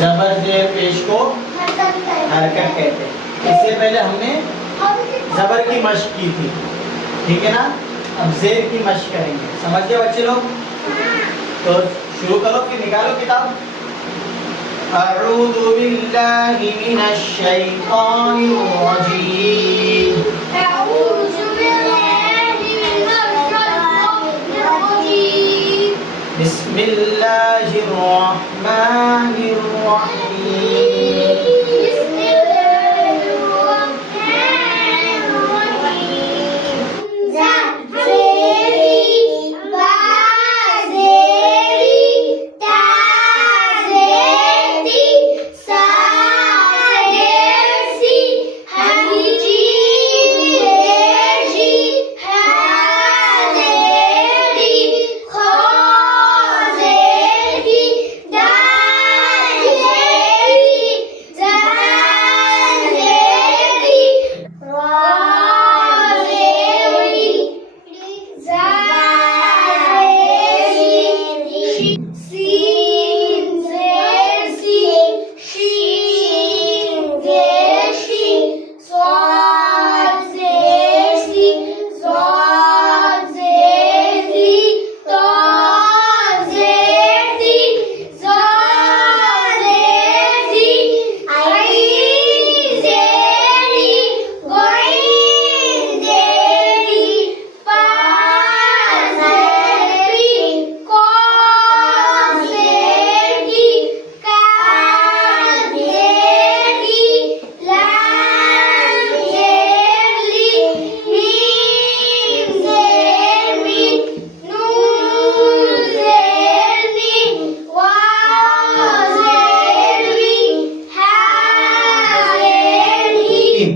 जबर जेर पेश को हरकत कहते हैं। इससे पहले हमने जबर की मश्क की थी, ठीक है ना। अब जेर की मश्क करेंगे, समझ गए बच्चे लोग? तो शुरू करो, फिर निकालो किताब। अऊज़ु बिल्लाहि मिनश शैतानिर रजीम। अऊज़ु बिल्लाहि मिनश शैतानिर रजीम। बिस्मिल्लाहिर रहमानिर रहीम। बिस्मिल्लाहिर रहमानिर रहीम। ज़ा ज़ेरी बा ज़ेरी ता ज़ेरी सा ज़ेरी हमजी ज़ेरी हा ज़ेरी खा ज़ेरी दाल ज़ेरी ज़ा ज़ेरी रा ज़ेरी ज़ा ज़ेरी सीन ज़ेरी शीन ज़ेरी स्वाद ज़ेरी ज़ाद ज़ेरी ता ज़ेरी ज़ा ज़ेरी ऐन ज़ेरी गैन ज़ेरी फा ज़ेरी कॉफ ज़ेरी काफ ज़ेरी लाम ज़ेरी मीम ज़ेरी नून ज़ेरी वाव ज़ेरी हा ज़ेरी इन